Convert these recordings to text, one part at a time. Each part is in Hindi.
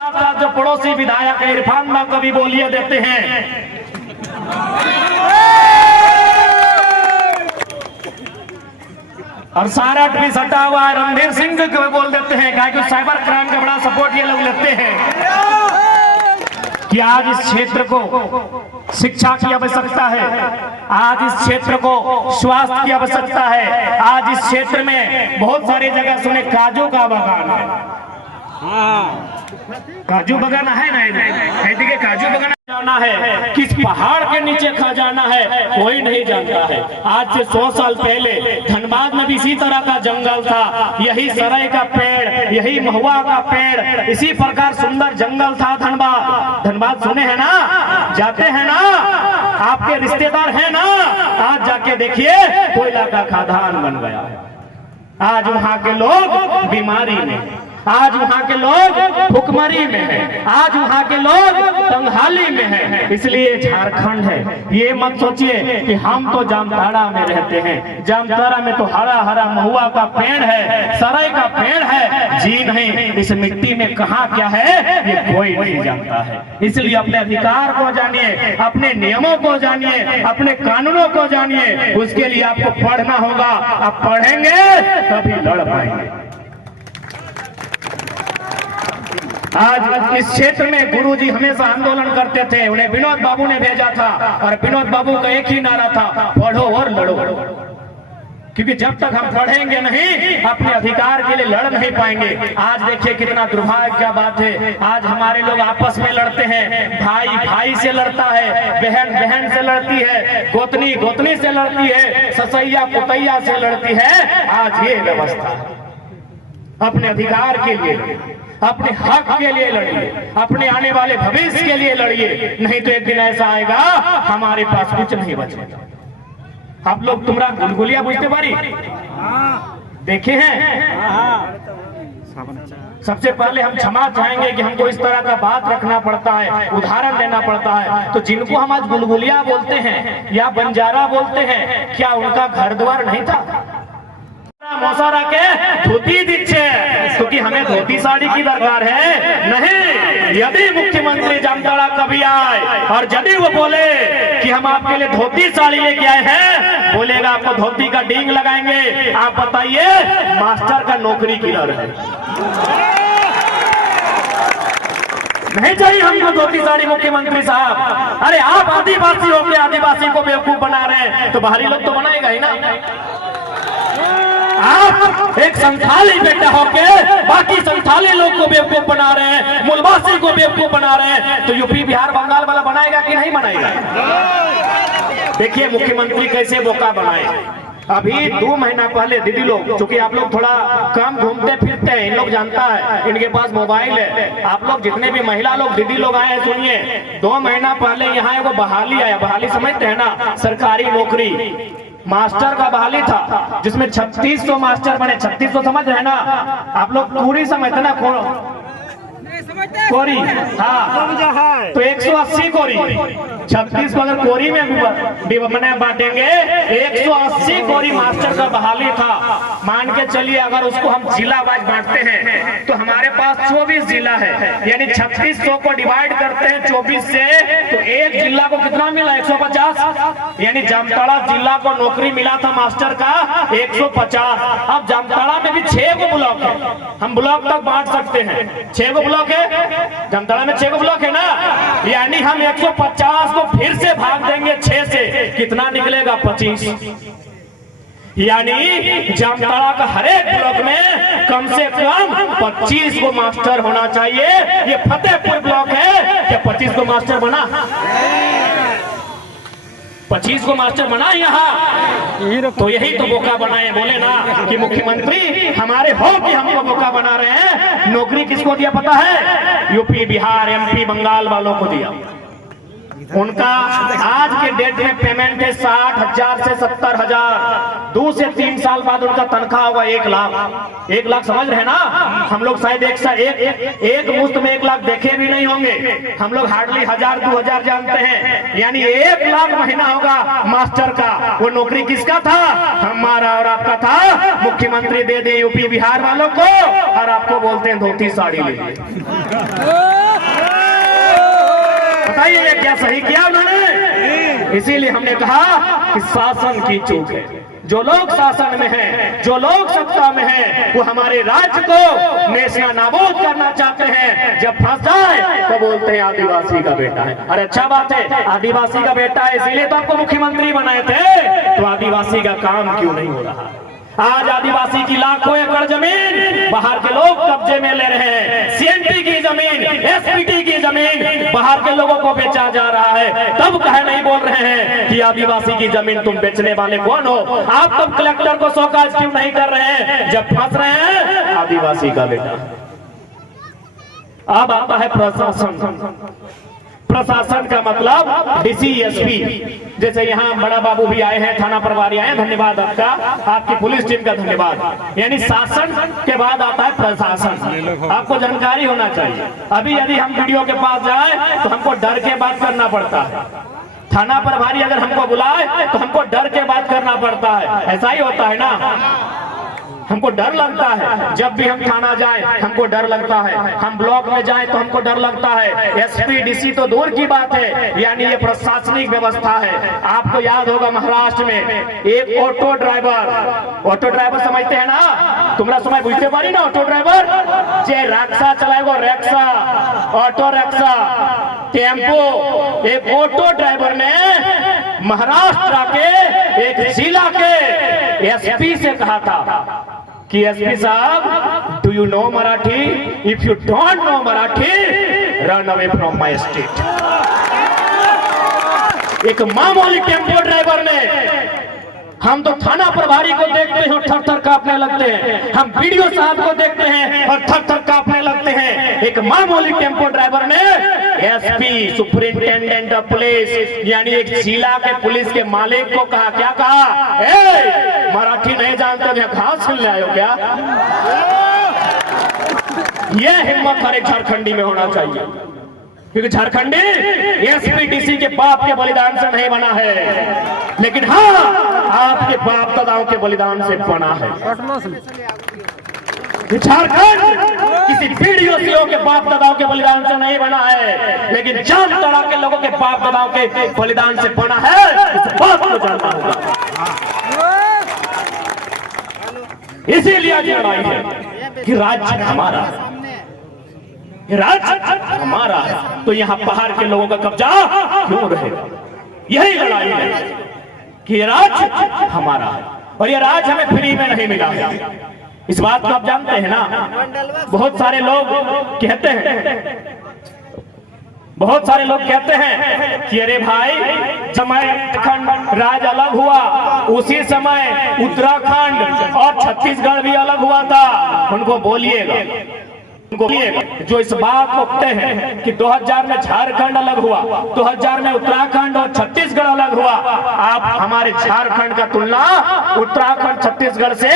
जो पड़ोसी विधायक इरफान ना कभी बोलिए देते हैं। और सारा भी सटा हुआ है रणधीर सिंह को बोल देते हैं, क्योंकि साइबर क्राइम का बड़ा सपोर्ट ये लोग लेते हैं कि आज इस क्षेत्र को शिक्षा की आवश्यकता है, आज इस क्षेत्र को स्वास्थ्य की आवश्यकता है, आज इस क्षेत्र में बहुत सारी जगह सुने काजू का बागान है। काजू बगाना है ना, देखिए काजू बगाना जाना है, किस पहाड़ के नीचे खजाना है कोई नहीं जानता है। आज से 100 साल पहले धनबाद में भी इसी तरह का जंगल था, यही सराय का पेड़, यही महुआ का पेड़, इसी प्रकार सुंदर जंगल था धनबाद। धनबाद सुने हैं ना, जाते हैं ना, आपके रिश्तेदार हैं ना, आज जाके देखिए कोयला का खदान बन गया। आज वहाँ के लोग बीमारी में, आज वहाँ के लोग भुखमरी में है, आज वहाँ के लोग तंगहाली में है। इसलिए झारखंड है, ये मत सोचिए कि हम तो जामताड़ा में रहते हैं, जामताड़ा में तो हरा हरा महुआ का पेड़ है, सराय का पेड़ है, जी नहीं, इस मिट्टी में कहाँ क्या है ये कोई नहीं जानता है। इसलिए अपने अधिकार को जानिए, अपने नियमों को जानिए, अपने कानूनों को जानिए, उसके लिए आपको पढ़ना होगा। आप पढ़ेंगे तभी लड़ पाएंगे। आज इस क्षेत्र में गुरुजी हमेशा आंदोलन करते थे, उन्हें विनोद बाबू ने भेजा था, और विनोद बाबू का एक ही नारा था, पढ़ो और लड़ो। क्योंकि जब तक हम पढ़ेंगे नहीं, अपने अधिकार के लिए लड़ नहीं पाएंगे। आज देखिए कितना दुर्भाग्य क्या बात है, आज हमारे लोग आपस में लड़ते हैं, भाई भाई से लड़ता है, बहन बहन से लड़ती है, गोतनी गोतनी से लड़ती है, ससैया कुतैया से लड़ती है। आज ये व्यवस्था है। अपने अधिकार के लिए, अपने हक के लिए लड़िए, अपने आने वाले भविष्य के लिए लड़िए, नहीं तो एक दिन ऐसा आएगा हमारे पास कुछ नहीं बचेगा। आप लोग तुम्हारा गुलगुलिया बुझते बारी देखे हैं। सबसे पहले हम क्षमा चाहेंगे कि हमको इस तरह का बात रखना पड़ता है, उदाहरण देना पड़ता है। तो जिनको हम आज गुलगुलिया बोलते हैं या बंजारा बोलते हैं, क्या उनका घर द्वार नहीं था? मोसारा के धोती दीक्षे, क्योंकि हमें धोती साड़ी की दरकार है नहीं। यदि मुख्यमंत्री जामताड़ा कभी आए और यदि वो बोले कि हम आपके लिए धोती साड़ी लेके आए हैं, बोलेगा आपको धोती का डींग लगाएंगे। आप बताइए मास्टर का नौकरी किधर है? नहीं चाहिए हमको धोती साड़ी मुख्यमंत्री साहब। अरे आप आदिवासी हो के आदिवासी को बेवकूफ बना रहे हैं, तो बाहरी लोग तो बनाएगा ही ना। आप एक संथाली बेटा होके बाकी संथाली लोग को बेवकूफ बना रहे हैं, मूलवासी को बेवकूफ बना रहे हैं, तो यूपी बिहार बंगाल वाला बनाएगा कि नहीं बनाएगा? देखिए मुख्यमंत्री कैसे बोका बनाए। अभी 2 महीना पहले दीदी लोग, चूंकि आप लोग थोड़ा कम घूमते फिरते हैं, इन लोग जानता है, इनके पास मोबाइल है। आप लोग जितने भी महिला लोग दीदी लोग आए हैं, सुनिए, 2 महीना पहले यहाँ एगो बहाली आया। बहाली समझते हैं ना, सरकारी नौकरी मास्टर का बहाली था, जिसमें 3600 मास्टर बने। 3600 समझ रहे हैं ना आप लोग? पूरी समझते ना कोरी? हाँ, तो 180 कोरी, 36 को अगर कोरी में भी बांटेंगे, 180 कोरी मास्टर का बहाली था। मान के चलिए अगर उसको हम जिला वाइज बांटते हैं तो हमारे पास 24 जिला है, यानी 3600 को डिवाइड करते हैं 24 से, तो एक जिला को कितना मिला? 150। यानी जामताड़ा जिला को नौकरी मिला था मास्टर का 150। अब जामताड़ा में भी 6 गो ब्लॉक है, हम ब्लॉक तक बांट सकते हैं। 6 गो ब्लॉक है जामताड़ा में, 6 गो ब्लॉक है ना, यानी हम 150 को फिर से भाग देंगे 6 से, कितना निकलेगा? 25। यानी जामताड़ा का हर एक ब्लॉक में कम से कम 25 को मास्टर होना चाहिए। ये फतेहपुर ब्लॉक है, क्या 25 को मास्टर बना? 25 को मास्टर बना यहाँ, तो यही तो बोका बनाए। बोले ना कि मुख्यमंत्री हमारे हो कि हमको बोका बना रहे हैं। नौकरी किसको दिया पता है? यूपी बिहार MP बंगाल वालों को दिया। उनका आज के डेट में पेमेंट है 60,000 से 70,000। 2 से 3 साल बाद उनका तनख्वाह होगा 1 लाख। 1 लाख समझ रहे हैं ना? हम लोग शायद एक मुश्त में 1 लाख देखे भी नहीं होंगे। हम लोग हार्डली 1000-2000 जानते हैं, यानी 1 लाख महीना होगा मास्टर का। वो नौकरी किसका था? हमारा और आपका था। मुख्यमंत्री दे दे यूपी बिहार वालों को, और आपको बोलते हैं धोती साड़ी ले। सही किया उन्होंने? इसीलिए हमने कहा कि शासन की चूक है। जो लोग शासन में हैं, जो लोग सत्ता में हैं, वो हमारे राज्य को नेशना नाबूद करना चाहते हैं। जब फंस जाए तो बोलते हैं आदिवासी का बेटा है। अरे अच्छा बात है, आदिवासी का बेटा है इसीलिए तो आपको मुख्यमंत्री बनाए थे, तो आदिवासी का काम क्यों नहीं हो रहा? आज आदिवासी की लाखों एकड़ जमीन बाहर के लोग कब्जे में ले रहे हैं। सीएनटी की जमीन, एसपीटी की जमीन बाहर के लोगों को बेचा जा रहा है। तब कहे नहीं बोल रहे हैं कि आदिवासी की जमीन तुम बेचने वाले कौन हो? आप तब कलेक्टर को शोकाज क्यों नहीं कर रहे हैं जब फंस रहे हैं आदिवासी का बेटा? अब आता है प्रशासन। प्रशासन का मतलब डीसी, एसपी। जैसे यहाँ बड़ा बाबू भी आए हैं, थाना प्रभारी आए हैं, धन्यवाद आपका, आपकी पुलिस टीम का धन्यवाद। यानी शासन के बाद आता है प्रशासन। आपको जानकारी होना चाहिए। अभी यदि हम वीडियो के पास जाए तो हमको डर के बात करना पड़ता है। थाना प्रभारी अगर हमको बुलाए तो हमको डर के बात करना पड़ता है। ऐसा ही होता है ना, हमको डर लगता है। जब भी हम थाना जाएं हमको डर लगता है, हम ब्लॉक में जाएं तो हमको डर लगता है। एसपी, डीसी तो दूर की बात है, यानी ये प्रशासनिक व्यवस्था है। आपको याद होगा महाराष्ट्र में एक ऑटो ड्राइवर समझते हैं ना, तुम्हारा समय बुझते पारी ना, ऑटो ड्राइवर जे रिक्शा चलाएगो, रिक्शा, ऑटो रिक्शा, टेम्पो। एक ऑटो ड्राइवर ने महाराष्ट्र के एक जिला के एसपी से कहा था कि एसपी साहब, do you know Marathi? If you don't know Marathi, run away from my state. एक मामूली टेम्पो ड्राइवर ने, हम तो थाना प्रभारी को देखते हैं और थर थर कांपने लगते हैं, हम वीडियो साहब को देखते हैं और थर थर कांपने लगते हैं। एक मामूली टेम्पो ड्राइवर ने एसपी, सुपरिंटेंडेंट ऑफ पुलिस, यानी एक जिला के पुलिस के मालिक को कहा, क्या कहा? ए, मराठी नहीं जानते हो, घास सुनने आए हो क्या? यह हिम्मत हर एक झारखंडी में होना चाहिए, क्योंकि झारखंडी एसपी, डीसी के बाप के बलिदान से नहीं बना है, लेकिन हाँ आपके बाप दादाओं के बलिदान से बना है। झारखंड किसी वीडियो सीओ के बाप दादाओं के बलिदान से नहीं बना है, लेकिन जान तड़ा के लोगों के बाप दादाओं के बलिदान से बना है। इस बात को जानना होगा। इसीलिए आज लड़ाई है कि राज्य हमारा, राज्य हमारा है, तो यहाँ पहाड़ के लोगों का कब्जा क्यों रहेगा? यही लड़ाई है कि राज्य हमारा है, और ये राज्य हमें फ्री में नहीं मिला है। इस बात को आप जानते हैं ना। बहुत सारे लोग कहते हैं कि अरे भाई, समय उत्तराखंड राज्य अलग हुआ, उसी समय उत्तराखंड और छत्तीसगढ़ भी अलग हुआ था। उनको बोलिएगा जो इस बात को कहते हैं कि 2000 में झारखंड अलग हुआ, 2000 में उत्तराखंड और छत्तीसगढ़ अलग हुआ। आप हमारे झारखंड का तुलना उत्तराखंड छत्तीसगढ़ से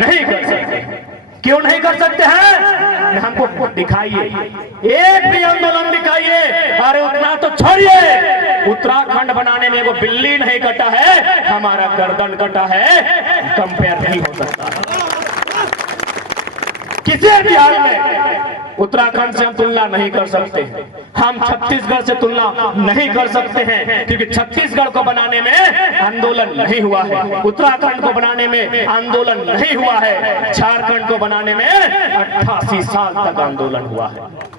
नहीं कर सकते। क्यों नहीं कर सकते हैं? हमको दिखाइए, एक भी आंदोलन दिखाइए। अरे उतना तो छोड़िए, उत्तराखंड बनाने में वो बिल्ली नहीं कटा है, हमारा गर्दन कटा है। कंपेयर नहीं हो सकता किसी भी हाल में। उत्तराखंड से हम तुलना नहीं कर सकते, हम छत्तीसगढ़ से तुलना नहीं कर सकते हैं, क्योंकि छत्तीसगढ़ को बनाने में आंदोलन नहीं हुआ है, उत्तराखंड को बनाने में आंदोलन नहीं हुआ है, झारखंड को बनाने में 88 साल तक आंदोलन हुआ है।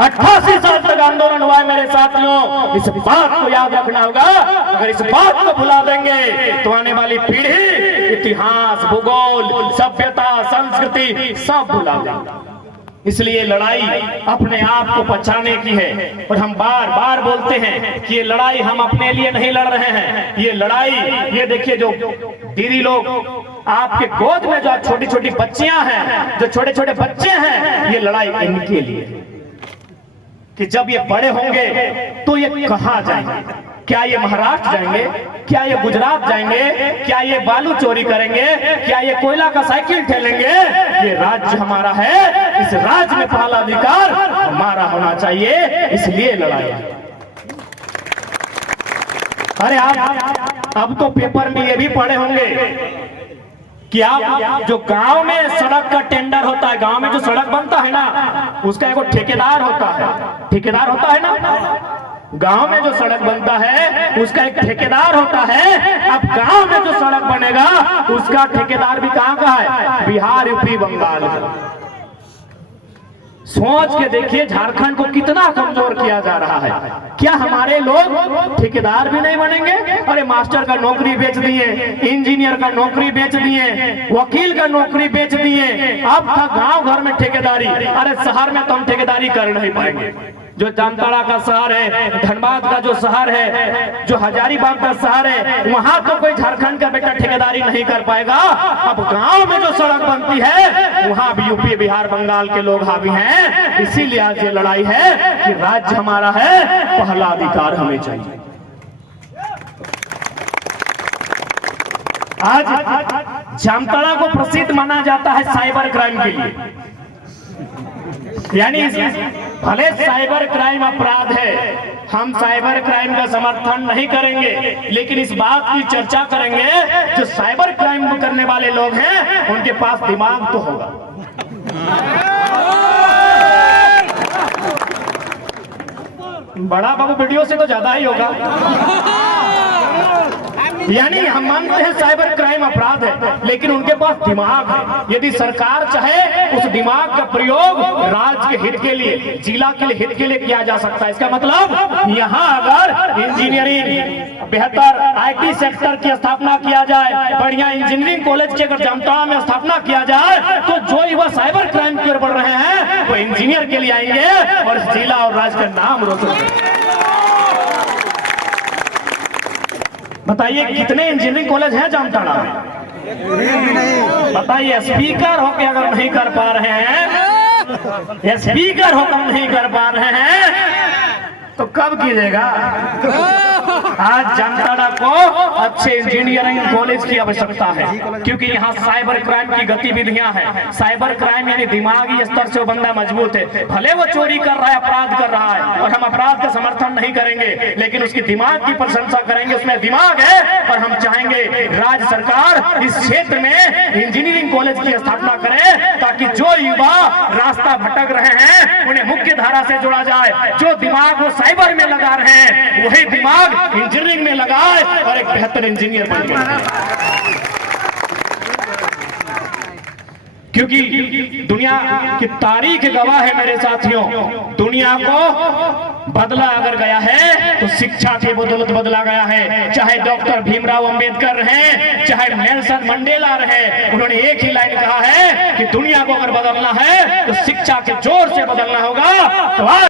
88 साल तक आंदोलन हुआ है मेरे साथियों। इस बात को याद रखना होगा। अगर इस बात को भुला देंगे तो आने वाली पीढ़ी इतिहास, भूगोल, सभ्यता, संस्कृति सब भुला देंगे। इसलिए लड़ाई अपने आप को बचाने की है, और हम बार बार बोलते हैं कि ये लड़ाई हम अपने लिए नहीं लड़ रहे हैं। ये लड़ाई, ये देखिए जो दीदी लोग आपके गोद में जो छोटी छोटी बच्चियां हैं, जो छोटे छोटे बच्चे हैं, ये लड़ाई इनके लिए, कि जब ये बड़े होंगे तो ये कहां जाएंगे? क्या ये महाराष्ट्र जाएंगे? क्या ये गुजरात जाएंगे? क्या ये बालू चोरी करेंगे? क्या ये कोयला का साइकिल ठेलेंगे? ये राज्य हमारा है, इस राज्य में पहला अधिकार हमारा होना चाहिए, इसलिए लड़ाई। अरे आप अब तो पेपर में ये भी पढ़े होंगे कि आप जो गांव में सड़क का टेंडर होता है, गांव में जो सड़क बनता है ना, उसका एक ठेकेदार होता है। ठेकेदार होता है ना, गांव में जो सड़क बनता है उसका एक ठेकेदार होता है। अब गांव में जो सड़क बनेगा उसका ठेकेदार भी कहां का है? बिहार, यूपी, बंगाल का। सोच के देखिए झारखंड को कितना कमजोर किया जा रहा है। क्या हमारे लोग ठेकेदार भी नहीं बनेंगे? अरे मास्टर का नौकरी बेच दिए, इंजीनियर का नौकरी बेच दिए, वकील का नौकरी बेच दिए, अब था गांव घर में ठेकेदारी। अरे शहर में तो हम ठेकेदारी कर नहीं पाएंगे। जो जामताड़ा का शहर है, धनबाद का जो शहर है, जो हजारीबाग का शहर है, वहां तो कोई झारखंड का बेटा ठेकेदारी नहीं कर पाएगा। अब गांव में जो सड़क बनती है वहां भी यूपी, बिहार, बंगाल के लोग हावी हैं। इसीलिए आज ये लड़ाई है कि राज्य हमारा है, पहला अधिकार हमें चाहिए। आज जामताड़ा को प्रसिद्ध माना जाता है साइबर क्राइम के लिए। यानी भले साइबर क्राइम अपराध है, हम साइबर क्राइम का समर्थन नहीं करेंगे, लेकिन इस बात की चर्चा करेंगे जो साइबर क्राइम करने वाले लोग हैं उनके पास दिमाग तो होगा। बड़ा बाबू वीडियो से तो ज्यादा ही होगा। यानी हम मानते हैं साइबर क्राइम अपराध है, लेकिन उनके पास दिमाग है। यदि सरकार चाहे उस दिमाग का प्रयोग राज्य के हित के लिए, जिला के हित के लिए किया जा सकता है। इसका मतलब यहाँ अगर इंजीनियरिंग, बेहतर आईटी सेक्टर की स्थापना किया जाए, बढ़िया इंजीनियरिंग कॉलेज की अगर जामताड़ा में स्थापना किया जाए, तो जो युवा साइबर क्राइम की ओर बढ़ रहे हैं वो इंजीनियर के लिए आएंगे और जिला और राज्य का नाम रोशन करेंगे। बताइए कितने इंजीनियरिंग कॉलेज हैं जामताड़ा में? बताइए स्पीकर होकर अगर नहीं कर पा रहे हैं, स्पीकर होकर नहीं कर पा रहे हैं तो कब कीजिएगा? आज जामताड़ा को अच्छे इंजीनियरिंग कॉलेज की आवश्यकता है, क्योंकि यहाँ साइबर क्राइम की गतिविधियां हैं। साइबर क्राइम यानी दिमागी स्तर से वो बंदा मजबूत है। भले वो चोरी कर रहा है, अपराध कर रहा है, और हम अपराध का समर्थन नहीं करेंगे, लेकिन उसकी दिमाग की प्रशंसा करेंगे। उसमें दिमाग है और हम चाहेंगे राज्य सरकार इस क्षेत्र में इंजीनियरिंग कॉलेज की स्थापना करे, ताकि जो युवा रास्ता भटक रहे हैं उन्हें मुख्य धारा से जोड़ा जाए। जो दिमाग वो साइबर में लगा रहे हैं वही दिमाग इंजीनियरिंग में लगाए और एक बेहतर इंजीनियर बन जाए। क्योंकि दुनिया की तारीख गवाह है मेरे साथियों, दुनिया को बदला अगर गया है तो शिक्षा की बदौलत बदला गया है। चाहे डॉक्टर भीमराव अंबेडकर रहे, चाहे नेल्सन मंडेला रहे, उन्होंने एक ही लाइन कहा है कि दुनिया को अगर बदलना है तो शिक्षा के जोर से बदलना होगा। तो आज